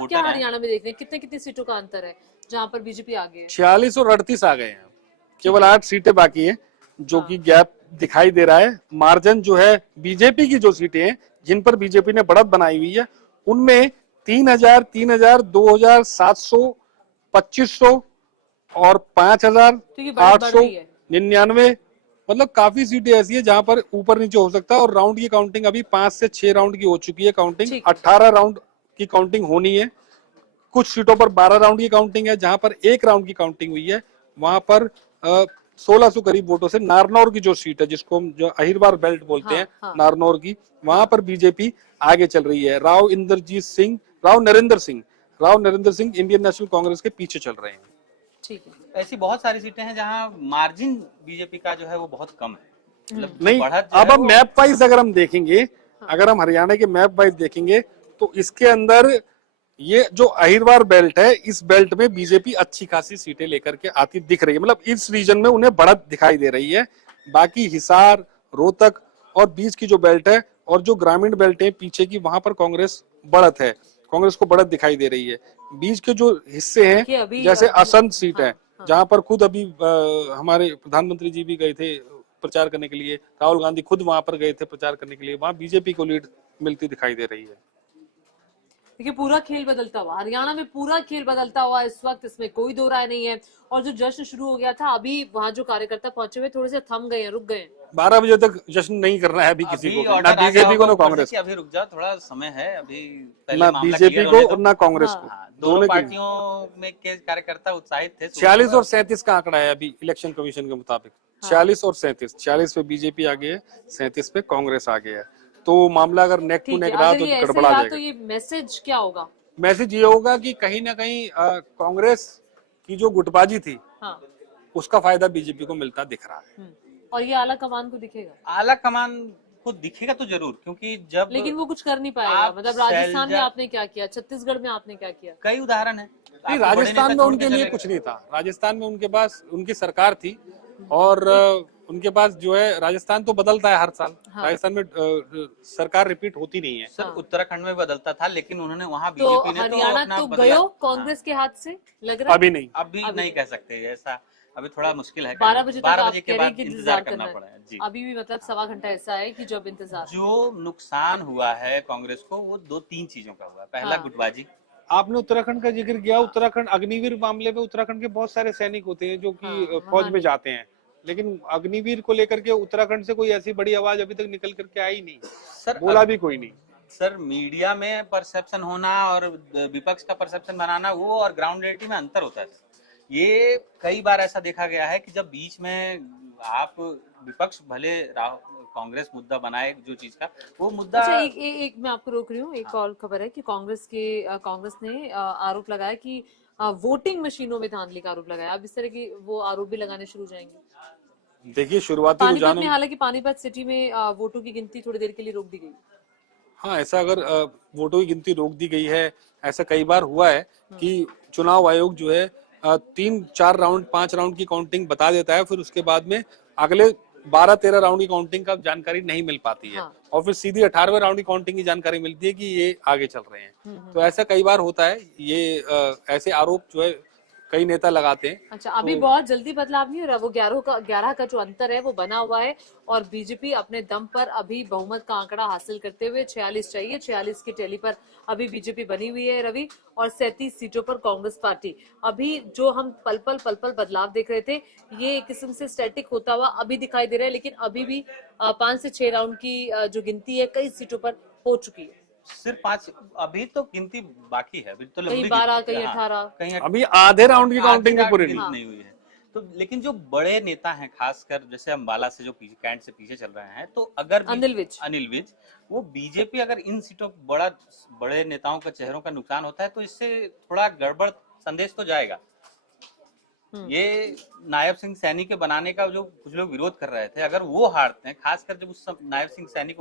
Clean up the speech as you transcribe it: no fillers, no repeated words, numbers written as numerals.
आप क्या हरियाणा में देख रहे हैं, कितने कितनी सीटों का अंतर है जहाँ पर बीजेपी आगे है? 46 और 38 आ गए हैं, केवल 8 सीटें बाकी हैं, जो कि गैप दिखाई दे रहा है। मार्जिन जो है बीजेपी की जो सीटें हैं जिन पर बीजेपी ने बढ़त बनाई हुई है, उनमें 3000, 3000, 2000, 700, 2500 और 5899, मतलब काफी सीटें ऐसी है जहां पर ऊपर नीचे हो सकता है। और राउंड की काउंटिंग अभी 5 से 6 राउंड की हो चुकी है काउंटिंग, 18 राउंड की काउंटिंग होनी है। कुछ सीटों पर 12 राउंड की काउंटिंग है, जहां पर 1 राउंड की काउंटिंग हुई है। वहां पर 1600 करीब वोटों से नारनौर की जो सीट है, जिसको हम जो अहिरवार बेल्ट बोलते हैं, नारनौर की, वहां पर बीजेपी आगे चल रही है। राव नरेंद्र सिंह इंडियन नेशनल कांग्रेस के पीछे चल रहे हैं। ठीक है, ऐसी बहुत सारी सीटें हैं जहां मार्जिन बीजेपी का जो है वो बहुत कम है। मतलब नहीं, अब हम मैप वाइज अगर हम देखेंगे, अगर हम हरियाणा के मैप वाइज देखेंगे तो इसके अंदर ये जो अहिरवार बेल्ट है, इस बेल्ट में बीजेपी अच्छी खासी सीटें लेकर के आती दिख रही है। मतलब इस रीजन में उन्हें बढ़त दिखाई दे रही है। बाकी हिसार, रोहतक और बीच की जो बेल्ट है और जो ग्रामीण बेल्ट है पीछे की, वहां पर कांग्रेस बढ़त है, कांग्रेस को बढ़त दिखाई दे रही है। बीच के जो हिस्से हैं, जैसे असंध सीट है, जहां पर खुद अभी हमारे प्रधानमंत्री जी भी गए थे प्रचार करने के लिए, राहुल गांधी खुद वहां पर गए थे प्रचार करने के लिए, वहां बीजेपी को लीड मिलती दिखाई दे रही है। देखिए, पूरा खेल बदलता हुआ हरियाणा में, पूरा खेल बदलता हुआ इस वक्त, इसमें कोई दो राय नहीं है। और जो जश्न शुरू हो गया था, अभी वहां जो कार्यकर्ता पहुंचे हुए थोड़े से थम गए हैं, रुक गए हैं। 12 बजे तक जश्न नहीं करना है अभी किसी को, ना बीजेपी को ना कांग्रेस को। अभी रुक जाओ, थोड़ा समय है अभी, ना बीजेपी को और ना कांग्रेस को। दोनों पार्टियों में के कार्यकर्ता उत्साहित थे। 46 और 37 का आंकड़ा है अभी इलेक्शन कमीशन के मुताबिक। 46 और 37, 46 पे बीजेपी आगे है, 37 पे कांग्रेस आगे है। तो मामला अगर नेक टू नेक रहा तो गड़बड़ा जाएगा। तो ये मैसेज क्या होगा? मैसेज ये होगा कि कहीं ना कहीं कांग्रेस की जो गुटबाजी थी, उसका फायदा बीजेपी को मिलता दिख रहा है। और ये आला कमान को दिखेगा? आला कमान को दिखेगा तो जरूर, क्योंकि जब, लेकिन वो कुछ कर नहीं पाएगा। मतलब राजस्थान में आपने क्या किया, छत्तीसगढ़ में आपने क्या किया, कई उदाहरण है। राजस्थान में उनके लिए कुछ नहीं था। राजस्थान में उनके पास उनकी सरकार थी और उनके पास जो है, राजस्थान तो बदलता है हर साल। राजस्थान में सरकार रिपीट होती नहीं है। सर, उत्तराखंड में बदलता था, लेकिन उन्होंने वहाँ तो बीजेपी ने हरियाणा तो गयो कांग्रेस के हाथ से लग रहा है। अभी नहीं कह सकते ऐसा, अभी थोड़ा मुश्किल है। 12 बजे के बाद इंतजार करना पड़ेगा जी। अभी भी मतलब सवा घंटा ऐसा है कि जब इंतजार, जो नुकसान हुआ है कांग्रेस को वो 2-3 चीजों का हुआ। पहला गुटबाजी। आपने उत्तराखंड का जिक्र किया। उत्तराखंड अग्निवीर मामले में उत्तराखंड के बहुत सारे सैनिक होते हैं जो कि फौज में जाते हैं, लेकिन अग्निवीर को लेकर के उत्तराखंड से कोई ऐसी बड़ी आवाज अभी तक निकल करके आई नहीं सर, बोला भी कोई नहीं। सर, मीडिया में परसेप्शन होना और विपक्ष का परसेप्शन बनाना, वो और ग्राउंड रियलिटी में अंतर होता है। ये कई बार ऐसा देखा गया है कि जब बीच में आप विपक्ष भले कांग्रेस मुद्दा बनाए जो चीज का, वो मुद्दा। अच्छा, एक मैं आपको रोक रही हूँ। एक और खबर है कि कांग्रेस ने आरोप लगाया कि वोटिंग मशीनों में धांधली का आरोप लगाया। अब इस तरह की वो आरोप भी लगाने शुरू हो जाएंगे। देखिए, शुरुआती पानीपत में, हालांकि पानीपत सिटी में वोटों की गिनती थोड़ी देर के लिए रोक दी गई। हाँ, ऐसा अगर वोटों की गिनती रोक दी गई है, ऐसा कई बार हुआ है कि चुनाव आयोग जो है 3-4 राउंड 5 राउंड की काउंटिंग बता देता है, फिर उसके बाद में अगले 12-13 राउंड की काउंटिंग का जानकारी नहीं मिल पाती है। और फिर सीधी 18वें राउंड की काउंटिंग की जानकारी मिलती है कि ये आगे चल रहे हैं। तो ऐसा कई बार होता है। ये ऐसे आरोप जो है कई नेता लगाते हैं। अच्छा, अभी बहुत जल्दी बदलाव नहीं हो रहा। वो 11 का जो अंतर है वो बना हुआ है और बीजेपी अपने दम पर अभी बहुमत का आंकड़ा हासिल करते हुए 46 चाहिए, 46 की टैली पर अभी बीजेपी बनी हुई है रवि, और 37 सीटों पर कांग्रेस पार्टी। अभी जो हम पल पल बदलाव देख रहे थे, ये एक किस्म से स्टैटिक होता हुआ अभी दिखाई दे रहा है। लेकिन अभी भी 5 से 6 राउंड की जो गिनती है कई सीटों पर हो चुकी है। सिर्फ 5 अभी तो गिनती बाकी है, अभी तो कहीं 12, कहीं 18, कहीं अभी आधे राउंड की काउंटिंग भी पूरी नहीं हुई है। तो लेकिन जो बड़े नेता हैं, खासकर जैसे अम्बाला से जो कैंट से पीछे चल रहे हैं, तो अगर अनिल विज वो बीजेपी अगर इन सीटों बड़े नेताओं के चेहरों का नुकसान होता है तो इससे थोड़ा गड़बड़ संदेश तो जाएगा। ये नायब सिंह सैनी के बनाने का जो कुछ लोग विरोध कर रहे थे, अगर वो हारते हैं, खासकर जब उस नायब सिंह सैनी को